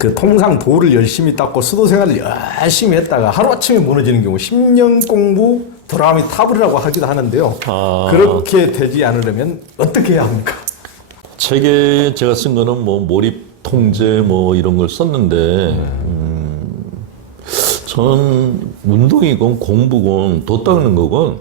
그 통상 돌을 열심히 닦고 수도 생활을 열심히 했다가 하루아침에 무너지는 경우 10년 공부 도라미 타불이라고 하기도 하는데요. 그렇게 되지 않으려면 어떻게 해야 합니까? 책에 제가 쓴 거는 뭐 몰입 통제 뭐 이런 걸 썼는데 저는 운동이건 공부건 도 닦는 거건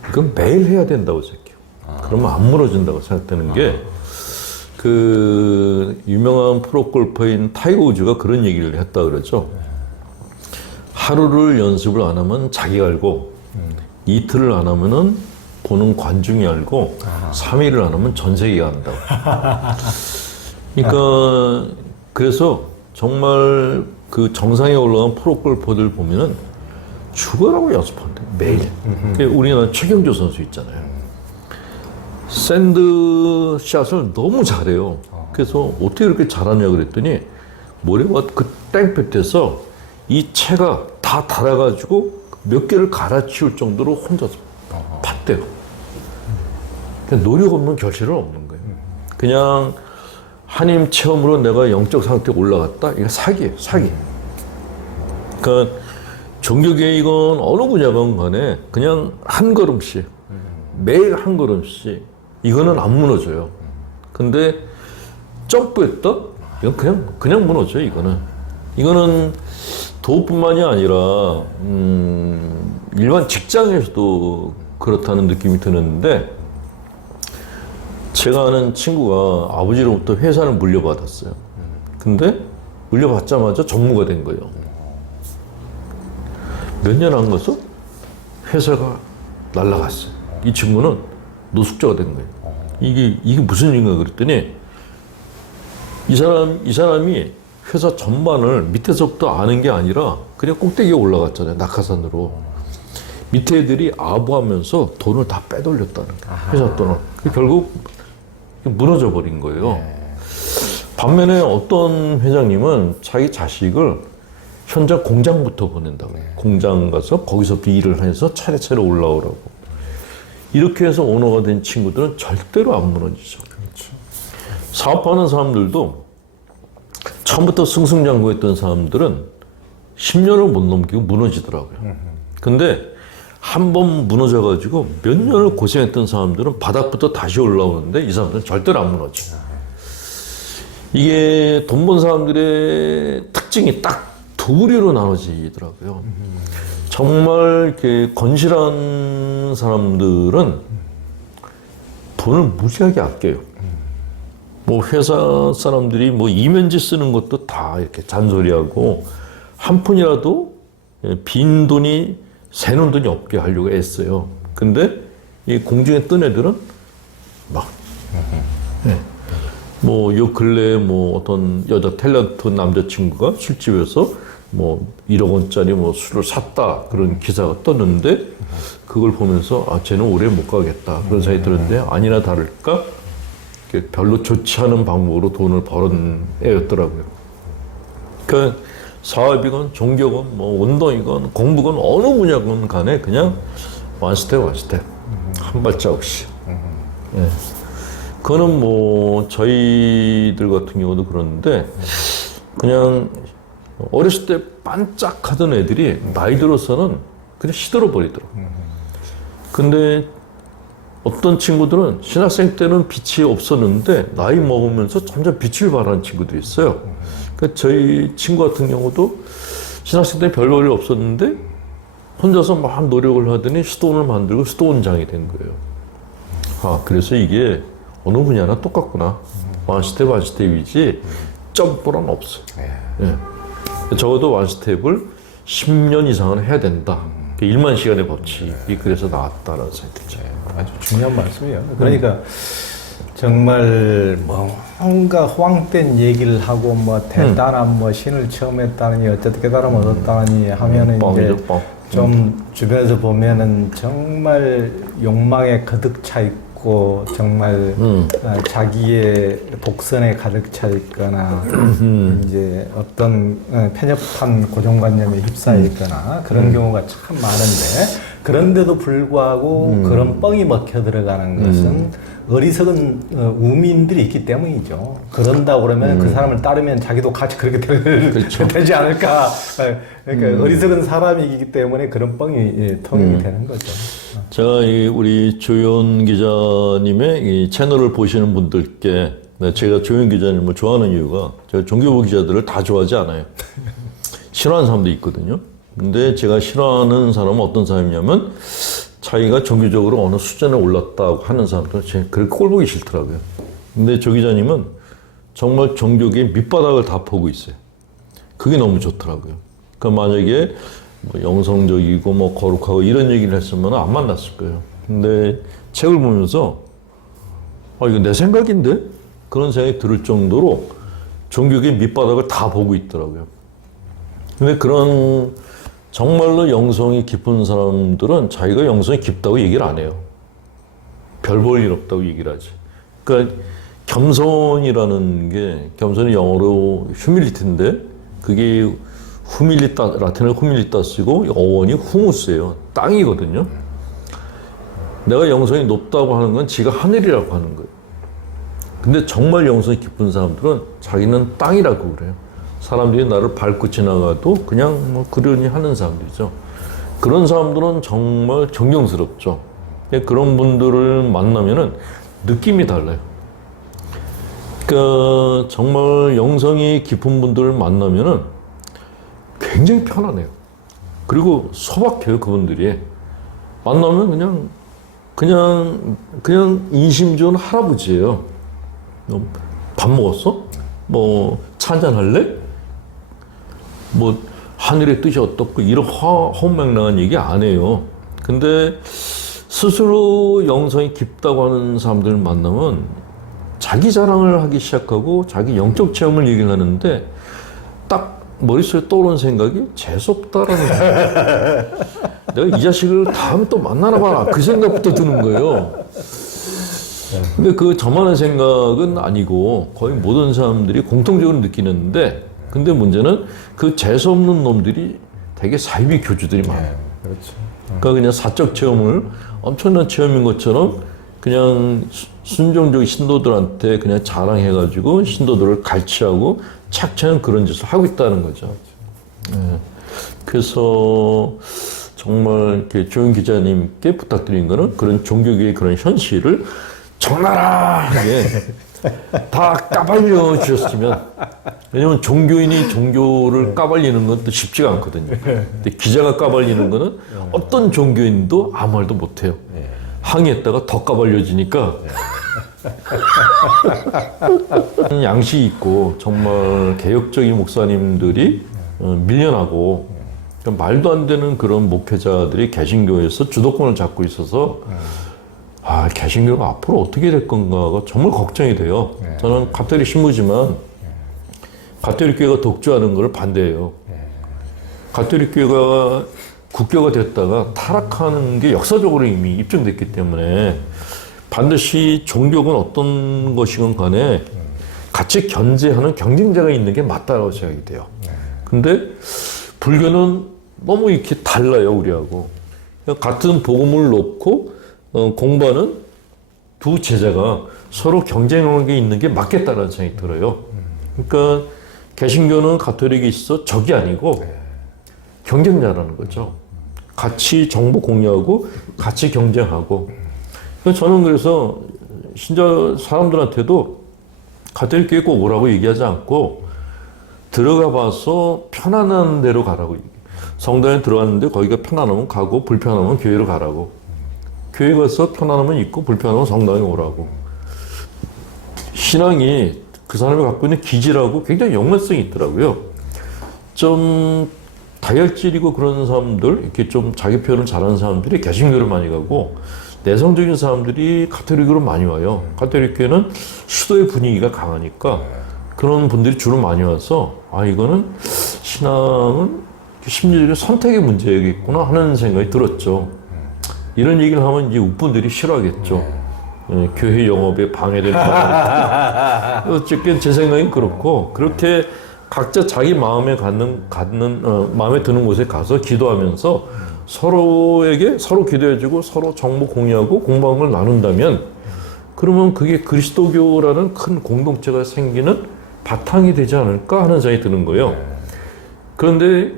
그건 매일 해야 된다고 생각해요. 그러면 안 무너진다고 생각되는 게 그 유명한 프로골퍼인 타이거 우즈가 그런 얘기를 했다 그러죠. 하루를 연습을 안 하면 자기가 알고 이틀을 안 하면은 보는 관중이 알고 3일을 안 하면 전 세계가 안다고. 그러니까 그래서 정말 그 정상에 올라간 프로골퍼들 보면은 죽어라고 연습한대 매일. 그러니까 우리나라 최경조 선수 있잖아요. 샌드샷을 너무 잘해요. 그래서 어떻게 이렇게 잘하냐 그랬더니 모래밭 그 땡볕에서 이 채가 다 닳아가지고 몇 개를 갈아치울 정도로 혼자서 팠대요. 그냥 노력 없는 결실은 없는 거예요. 그냥 한임 체험으로 내가 영적 상태에 올라갔다? 이거 사기예요, 사기. 그러니까 종교계이건 어느 분야건 간에 그냥 한 걸음씩, 매일 한 걸음씩, 이거는 안 무너져요. 근데 점프했다? 이건 그냥 무너져요, 이거는. 이거는 도뿐만이 아니라, 일반 직장에서도 그렇다는 느낌이 드는데, 제가 아는 친구가 아버지로부터 회사를 물려받았어요. 근데 물려받자마자 전무가 된 거예요. 몇 년 안 가서 회사가 날아갔어요. 이 친구는 노숙자가 된 거예요. 이게 무슨 일인가 그랬더니 이 사람이 회사 전반을 밑에서부터 아는 게 아니라 그냥 꼭대기에 올라갔잖아요. 낙하산으로. 밑에 애들이 아부하면서 돈을 다 빼돌렸다는 거예요. 회사 돈을. 결국 무너져 버린 거예요. 반면에 어떤 회장님은 자기 자식을 현장 공장부터 보낸다고 해요. 공장 가서 거기서부터 일을 해서 차례차례 올라오라고. 이렇게 해서 오너가 된 친구들은 절대로 안 무너지죠. 그렇죠. 사업하는 사람들도 처음부터 승승장구했던 사람들은 10년을 못 넘기고 무너지더라고요. 근데 한 번 무너져가지고 몇 년을 고생했던 사람들은 바닥부터 다시 올라오는데 이 사람들은 절대로 안 무너져. 이게 돈 번 사람들의 특징이 딱 두 부류로 나눠지더라고요. 정말 이렇게 건실한 사람들은 돈을 무지하게 아껴요. 뭐 회사 사람들이 뭐 이면지 쓰는 것도 다 이렇게 잔소리하고 한 푼이라도 빈 돈이 새는 돈이 없게 하려고 애써요. 근데 이 공중에 뜬 애들은 막 뭐 요 근래에 뭐 어떤 여자 탤런트 남자친구가 술집에서 뭐 1억 원짜리 뭐 술을 샀다 그런 기사가 떴는데 그걸 보면서 아 쟤는 오래 못 가겠다 그런 생각이 들었는데 아니나 다를까 별로 좋지 않은 방법으로 돈을 벌은 애였더라고요. 그러니까 사업이건 종교건 뭐 운동이건 공부건 어느 분야건 간에 그냥 원스텝 한 발자국씩. 예. 그거는 뭐 저희들 같은 경우도 그러는데 그냥 어렸을 때 반짝하던 애들이 나이 들어서는 그냥 시들어 버리더라고요. 근데 어떤 친구들은 신학생 때는 빛이 없었는데 나이 먹으면서 점점 빛을 발하는 친구들이 있어요. 그러니까 저희 친구 같은 경우도 신학생 때 별 볼일 없었는데 혼자서 막 노력을 하더니 수도원을 만들고 수도원장이 된 거예요. 아, 그래서 이게 어느 분야나 똑같구나. 원스텝이지 점프는 없어. 예. 적어도 원스텝을 10년 이상은 해야 된다. 1만 시간의 법칙이 그래서 나왔다라는 생각이 들죠. 아주 중요한 말씀이에요. 그러니까 정말 뭔가 호황된 얘기를 하고 뭐 대단한 뭐 신을 체험했다느니 어쨌든 깨달음 얻었다느니 하면은 이제 좀 주변에서 보면은 정말 욕망에 가득 차 있고 정말 자기의 독선에 가득 차 있거나 이제 어떤 편협한 고정관념에 휩싸여 있거나 그런 경우가 참 많은데 그런데도 불구하고 그런 뻥이 먹혀 들어가는 것은 어리석은 우민들이 있기 때문이죠. 그런다 그러면 그 사람을 따르면 자기도 같이 그렇게 그렇죠. 되지 않을까. 그러니까 어리석은 사람이기 때문에 그런 뻥이 통용이 되는 거죠. 제가 우리 조현 기자님의 이 채널을 보시는 분들께 제가 조현 기자님을 좋아하는 이유가 제가 종교부 기자들을 다 좋아하지 않아요. 싫어하는 사람도 있거든요. 근데 제가 싫어하는 사람은 어떤 사람이냐면 자기가 종교적으로 어느 수준에 올랐다고 하는 사람들은 제가 그렇게 꼴보기 싫더라고요. 근데 조 기자님은 정말 종교계의 밑바닥을 다 보고 있어요. 그게 너무 좋더라고요. 그러니까 만약에 뭐 영성적이고 뭐 거룩하고 이런 얘기를 했으면 안 만났을 거예요. 근데 책을 보면서 이거 내 생각인데? 그런 생각이 들 정도로 종교계의 밑바닥을 다 보고 있더라고요. 근데 그런 정말로 영성이 깊은 사람들은 자기가 영성이 깊다고 얘기를 안 해요. 별 볼 일 없다고 얘기를 하지. 그러니까 겸손이라는 게, 겸손이 영어로 휴밀리티인데 그게 라틴어로 후밀리타 쓰고 어원이 후무스예요. 땅이거든요. 내가 영성이 높다고 하는 건 지가 하늘이라고 하는 거예요. 근데 정말 영성이 깊은 사람들은 자기는 땅이라고 그래요. 사람들이 나를 밟고 지나가도 그냥 뭐 그러니 하는 사람들이죠. 그런 사람들은 정말 존경스럽죠. 그런 분들을 만나면은 느낌이 달라요. 그러니까 정말 영성이 깊은 분들을 만나면은 굉장히 편안해요. 그리고 소박해요, 그분들이. 만나면 그냥 인심 좋은 할아버지예요. 밥 먹었어? 뭐, 차 한잔 할래? 뭐, 하늘의 뜻이 어떻고, 이런 허무맹랑한 얘기 안 해요. 근데 스스로 영성이 깊다고 하는 사람들을 만나면 자기 자랑을 하기 시작하고 자기 영적 체험을 얘기를 하는데 딱 머릿속에 떠오르는 생각이 재수없다라는 거예요. 내가 이 자식을 다음에 또 만나나 봐라. 그 생각부터 드는 거예요. 근데 그 저만의 생각은 아니고 거의 모든 사람들이 공통적으로 느끼는데, 근데 문제는 그 재수없는 놈들이 되게 사이비 교주들이 많아요. 그렇죠. 그러니까 그냥 사적 체험을 엄청난 체험인 것처럼 그냥 순종적 신도들한테 그냥 자랑해가지고 신도들을 갈취하고 착취하는 그런 짓을 하고 있다는 거죠. 네. 그래서 정말 이렇게 조현 기자님께 부탁드린 거는 그런 종교계의 그런 현실을 적나라하게 다 까발려 주셨으면, 왜냐면 종교인이 종교를 까발리는 건 또 쉽지가 않거든요. 근데 기자가 까발리는 거는 어떤 종교인도 아무 말도 못해요. 항의했다가 더 까발려지니까 양식이 있고 정말 개혁적인 목사님들이 밀려나고 말도 안 되는 그런 목회자들이 개신교에서 주도권을 잡고 있어서 개신교가 앞으로 어떻게 될 건가가 정말 걱정이 돼요. 저는 가톨릭 신부지만 가톨릭 교회가 독주하는 걸 반대해요. 가톨릭 교회가 국교가 됐다가 타락하는 게 역사적으로 이미 입증됐기 때문에 반드시 종교는 어떤 것이건 간에 같이 견제하는 경쟁자가 있는 게 맞다고 생각이 돼요. 근데 불교는 너무 이렇게 달라요, 우리하고. 같은 복음을 놓고 공부하는 두 제자가 서로 경쟁하게 있는 게 맞겠다는 생각이 들어요. 그러니까 개신교는 가톨릭이 있어 적이 아니고 경쟁자라는 거죠. 같이 정보 공유하고 같이 경쟁하고. 저는 그래서 신자 사람들한테도 가톨릭 교회 꼭 오라고 얘기하지 않고 들어가 봐서 편안한 데로 가라고. 성당에 들어갔는데 거기가 편안하면 가고 불편하면 교회로 가라고. 교회 가서 편안하면 있고 불편하면 성당에 오라고. 신앙이 그 사람이 갖고 있는 기질하고 굉장히 연관성이 있더라고요. 좀 다혈질이고 그런 사람들, 이렇게 좀 자기 표현을 잘하는 사람들이 개신교를 많이 가고, 내성적인 사람들이 가톨릭으로 많이 와요. 가톨릭 교회는 수도의 분위기가 강하니까 그런 분들이 주로 많이 와서 이거는 신앙은 심리적인 선택의 문제겠구나 하는 생각이 들었죠. 이런 얘기를 하면 이제 웃분들이 싫어하겠죠. 교회 영업에 방해될 것 같다. 어쨌든 제 생각은 그렇고, 그렇게 각자 자기 마음에 마음에 드는 곳에 가서 기도하면서 서로 기도해주고 서로 정보 공유하고 공부한 걸 나눈다면 그러면 그게 그리스도교라는 큰 공동체가 생기는 바탕이 되지 않을까 하는 생각이 드는 거예요. 그런데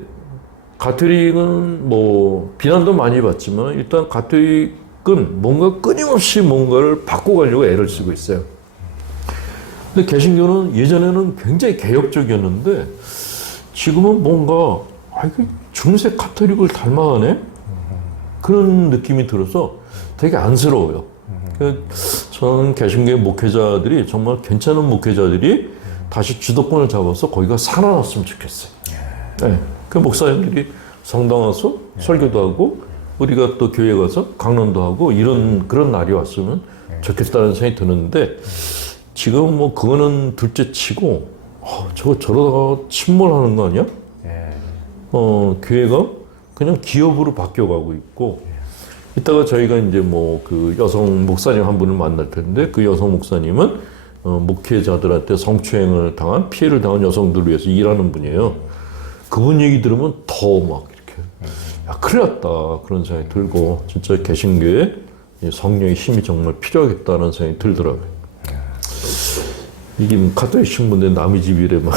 가톨릭은 뭐 비난도 많이 받지만 일단 가톨릭은 뭔가 끊임없이 뭔가를 바꿔가려고 애를 쓰고 있어요. 근데 개신교는 예전에는 굉장히 개혁적이었는데 지금은 뭔가 이게 중세 가톨릭을 닮아가네? 그런 느낌이 들어서 되게 안쓰러워요. 저는 개신교의 목회자들이 정말 괜찮은 목회자들이 다시 주도권을 잡아서 거기가 살아났으면 좋겠어요. 네. 그 목사님들이 성당 와서 설교도 하고 우리가 또 교회 가서 강론도 하고 그런 날이 왔으면 좋겠다는 생각이 드는데 지금 뭐 그거는 둘째 치고 저거 저러다가 침몰하는 거 아니야? 교회가 그냥 기업으로 바뀌어가고 있고 이따가 저희가 이제 뭐 그 여성 목사님 한 분을 만날 텐데 그 여성 목사님은 목회자들한테 성추행을 당한 피해를 당한 여성들을 위해서 일하는 분이에요. 그분 얘기 들으면 더 막 이렇게 야 큰일 났다 그런 생각이 들고 진짜 개신교에 성령의 힘이 정말 필요하겠다는 생각이 들더라고요. 이게 가톨릭 신문에 남의 집이래 막.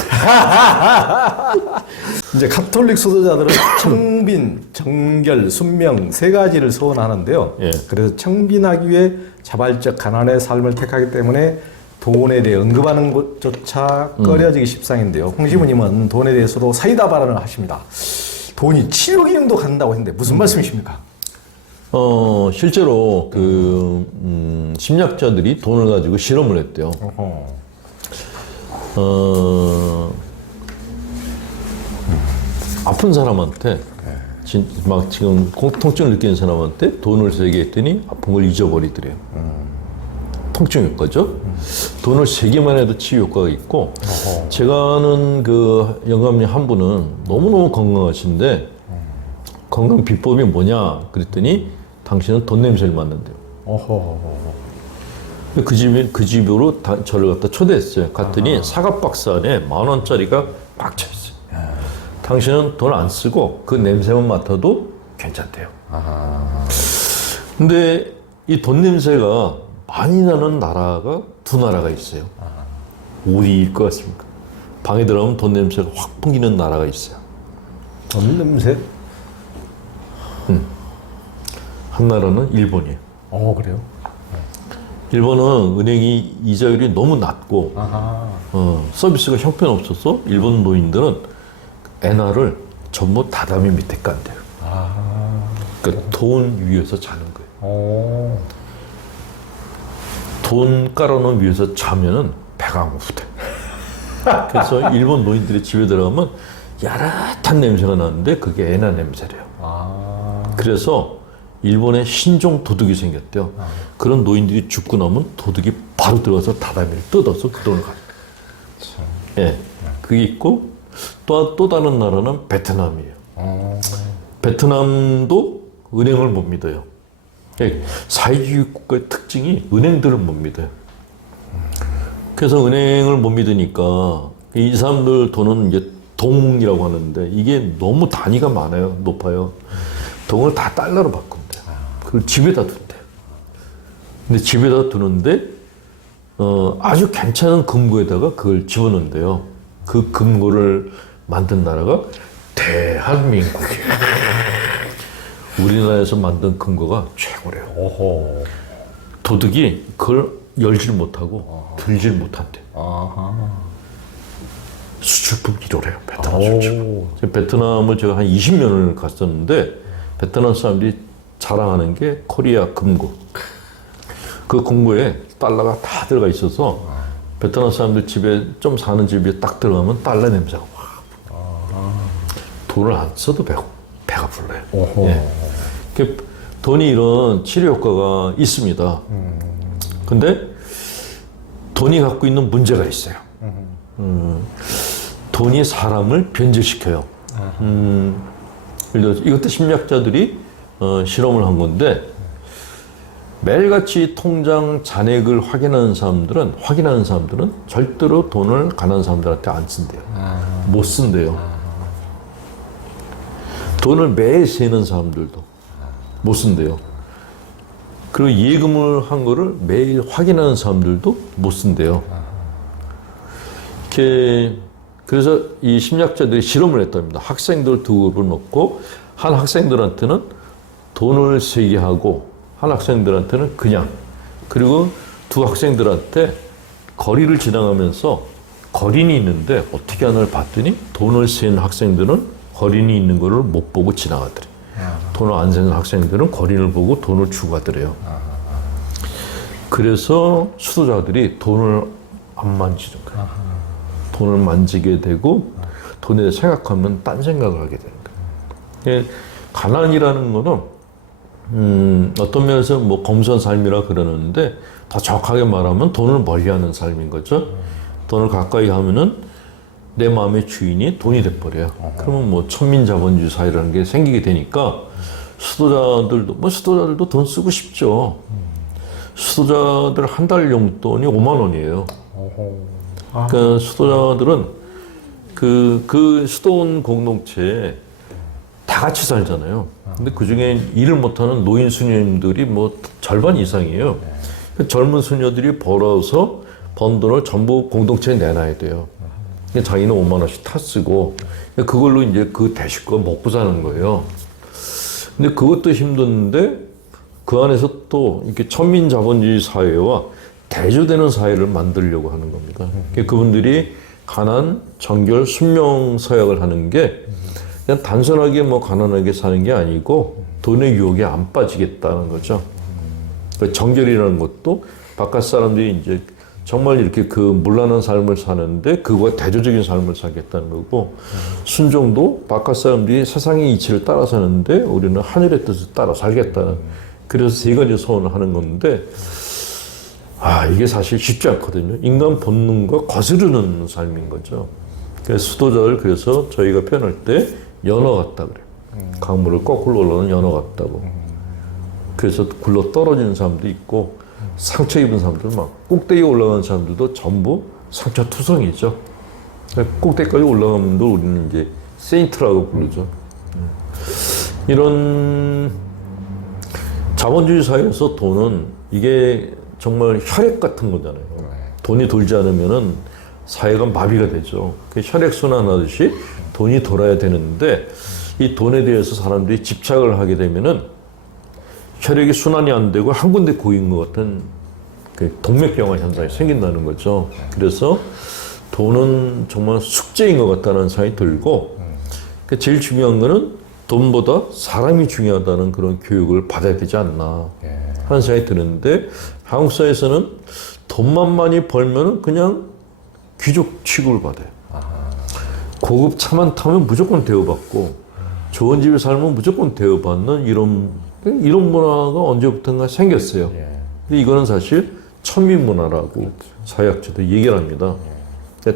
이제 가톨릭 수도자들은 청빈, 정결, 순명 세 가지를 소원하는데요. 예. 그래서 청빈하기 위해 자발적 가난의 삶을 택하기 때문에 돈에 대해 언급하는 것조차 꺼려지기 십상인데요. 홍지부님은 돈에 대해서도 사이다 발언을 하십니다. 돈이 7억 이정도 간다고 했는데 무슨 말씀이십니까? 실제로 심리학자들이 돈을 가지고 실험을 했대요. 아픈 사람한테 막 지금 통증을 느끼는 사람한테 돈을 세게 했더니 아픈 걸 잊어버리더래요. 통증 효과죠. 돈을 세기만 해도 치유 효과가 있고 제가 아는 그 영감님 한 분은 너무너무 건강하신데 건강 비법이 뭐냐 그랬더니 당신은 돈 냄새를 맡는데요. 그 집으로 저를 갖다 초대했어요. 갔더니 사과박스 안에 10,000원짜리가 꽉 차있어요. 당신은 돈 안 쓰고 그 냄새만 맡아도 괜찮대요. 근데 이 돈 냄새가 많이 나는 나라가 두 나라가 있어요. 어디일 것 같습니까? 방에 들어가면 돈 냄새가 확 풍기는 나라가 있어요. 돈 냄새? 한 나라는 일본이에요. 그래요? 일본은 은행이 이자율이 너무 낮고 서비스가 형편없어서 일본 노인들은 엔화를 전부 다다미 밑에 깐대요. 그러니까 돈 위에서 자는 거예요. 돈 깔아놓은 위에서 자면은 배가 안 고프대. 그래서 일본 노인들이 집에 들어가면 야릇한 냄새가 나는데 그게 엔화 냄새래요. 그래서 일본에 신종 도둑이 생겼대요. 그런 노인들이 죽고 나면 도둑이 바로 들어가서 다다미를 뜯어서 그 돈을 가져요. 예, 그게 있고 또 다른 나라는 베트남이에요. 베트남도 은행을 못 믿어요. 사회주의 국가의 특징이 은행들을 못 믿어요. 그래서 은행을 못 믿으니까 이 사람들 돈은 이제 동이라고 하는데 이게 너무 단위가 많아요. 높아요. 동을 다 달러로 바꾼대요. 그걸 집에다 둔대요. 근데 집에다 두는데 아주 괜찮은 금고에다가 그걸 집어넣는데요. 그 금고를 만든 나라가 대한민국이에요. 우리나라에서 만든 금고가 최고래요. 도둑이 그걸 열질 못하고 들질 못한대. 수출품 1호래요. 베트남 수출품. 베트남을 제가 한 20년을 갔었는데 베트남 사람들이 자랑하는 게 코리아 금고. 그 금고에 달러가 다 들어가 있어서 베트남 사람들 집에 좀 사는 집에 딱 들어가면 달러 냄새가 와. 돈을 안 써도 배가 불러요. 예. 돈이 이런 치료 효과가 있습니다. 근데 돈이 갖고 있는 문제가 있어요. 돈이 사람을 변질시켜요. 예를 들어서 이것도 심리학자들이 실험을 한 건데 매일같이 통장 잔액을 확인하는 사람들은 절대로 돈을 가난한 사람들한테 안 쓴대요. 못 쓴대요. 돈을 매일 세는 사람들도 못 쓴대요. 그리고 예금을 한 거를 매일 확인하는 사람들도 못 쓴대요. 이렇게 그래서 이 심리학자들이 실험을 했답니다. 학생들 두 그룹을 놓고 한 학생들한테는 돈을 세게 하고 한 학생들한테는 그냥, 그리고 두 학생들한테 거리를 지나가면서 거린이 있는데 어떻게 하나를 봤더니 돈을 센 학생들은 거린이 있는 거를 못 보고 지나가더래. 돈을 안 센 학생들은 거린을 보고 돈을 주고 가더래요. 그래서 수도자들이 돈을 안 만지는 거예요. 돈을 만지게 되고 돈에 대해 생각하면 딴 생각을 하게 되는 거예요. 가난이라는 거는 어떤 면에서 뭐 검소한 삶이라 그러는데 더 정확하게 말하면 돈을 멀리하는 삶인 거죠. 돈을 가까이 하면은 내 마음의 주인이 돈이 돼버려요. 그러면 뭐 천민자본주의 사회라는 게 생기게 되니까 수도자들도 돈 쓰고 싶죠. 수도자들 한 달 용돈이 5만 원이에요. 그러니까 수도자들은 그 수도원 공동체에 다 같이 살잖아요. 근데 그 중에 일을 못하는 노인 수녀님들이 뭐 절반 이상이에요. 젊은 수녀들이 벌어서 번 돈을 전부 공동체에 내놔야 돼요. 자기는 5만 원씩 타 쓰고 그걸로 이제 그 대식과 먹고 사는 거예요. 근데 그것도 힘든데 그 안에서 또 이렇게 천민자본주의 사회와 대조되는 사회를 만들려고 하는 겁니다. 그분들이 가난, 정결, 순명 서약을 하는 게 그냥 단순하게 뭐 가난하게 사는 게 아니고 돈의 유혹에 안 빠지겠다는 거죠. 정결이라는 것도 바깥 사람들이 이제 정말 이렇게 그 문란한 삶을 사는데 그거와 대조적인 삶을 살겠다는 거고, 순종도 바깥 사람들이 세상의 이치를 따라 사는데 우리는 하늘의 뜻을 따라 살겠다는, 그래서 세 가지 소원을 하는 건데, 이게 사실 쉽지 않거든요. 인간 본능과 거스르는 삶인 거죠. 그래서 수도자를 그래서 저희가 표현할 때 연어 같다 그래요. 강물을 거꾸로 올라오는 연어 같다고. 그래서 굴러 떨어지는 사람도 있고 상처 입은 사람들, 막 꼭대기에 올라가는 사람들도 전부 상처 투성이죠. 꼭대기까지 올라가는 분들 우리는 이제 세인트라고 부르죠. 이런 자본주의 사회에서 돈은 이게 정말 혈액 같은 거잖아요. 돈이 돌지 않으면은 사회가 마비가 되죠. 혈액 순환하듯이 돈이 돌아야 되는데 이 돈에 대해서 사람들이 집착을 하게 되면은 혈액이 순환이 안 되고 한 군데 고인 것 같은 그 동맥경화 현상이 생긴다는 거죠. 그래서 돈은 정말 숙제인 것 같다는 생각이 들고, 제일 중요한 거는 돈보다 사람이 중요하다는 그런 교육을 받아야 되지 않나 하는 생각이 드는데, 한국 사회에서는 돈만 많이 벌면 그냥 귀족 취급을 받아요. 고급 차만 타면 무조건 대우받고, 좋은 집에 살면 무조건 대우받는 이런 문화가 언제부턴가 생겼어요. 근데 이거는 사실 천민 문화라고 사회학자들이 얘기를 합니다.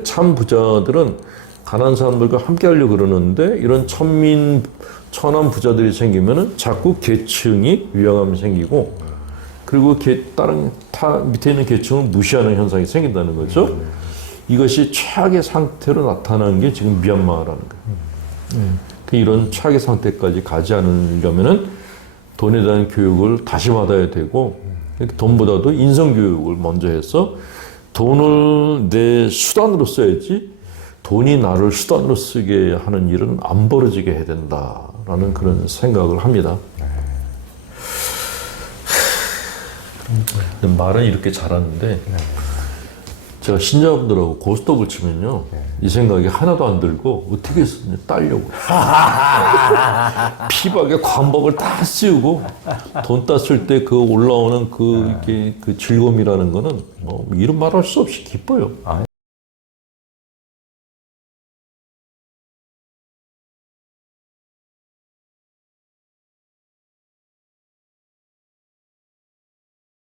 참 부자들은 가난한 사람들과 함께 하려고 그러는데, 이런 천한 부자들이 생기면은 자꾸 계층이 위화감이 생기고, 그리고 다른 밑에 있는 계층을 무시하는 현상이 생긴다는 거죠. 이것이 최악의 상태로 나타나는 게 지금 미얀마라는 거예요. 이런 최악의 상태까지 가지 않으려면은 돈에 대한 교육을 다시 받아야 되고, 돈보다도 인성교육을 먼저 해서 돈을 내 수단으로 써야지 돈이 나를 수단으로 쓰게 하는 일은 안 벌어지게 해야 된다라는 그런 생각을 합니다. 말은 이렇게 잘하는데 제가 신자분들하고 고스톱을 치면요, 이 생각이 하나도 안 들고 어떻게 했었냐, 따려고. 피박에 관법을 다 씌우고 돈 땄을 때 그 올라오는 그 즐거움이라는 거는 뭐 이런 말할 수 없이 기뻐요.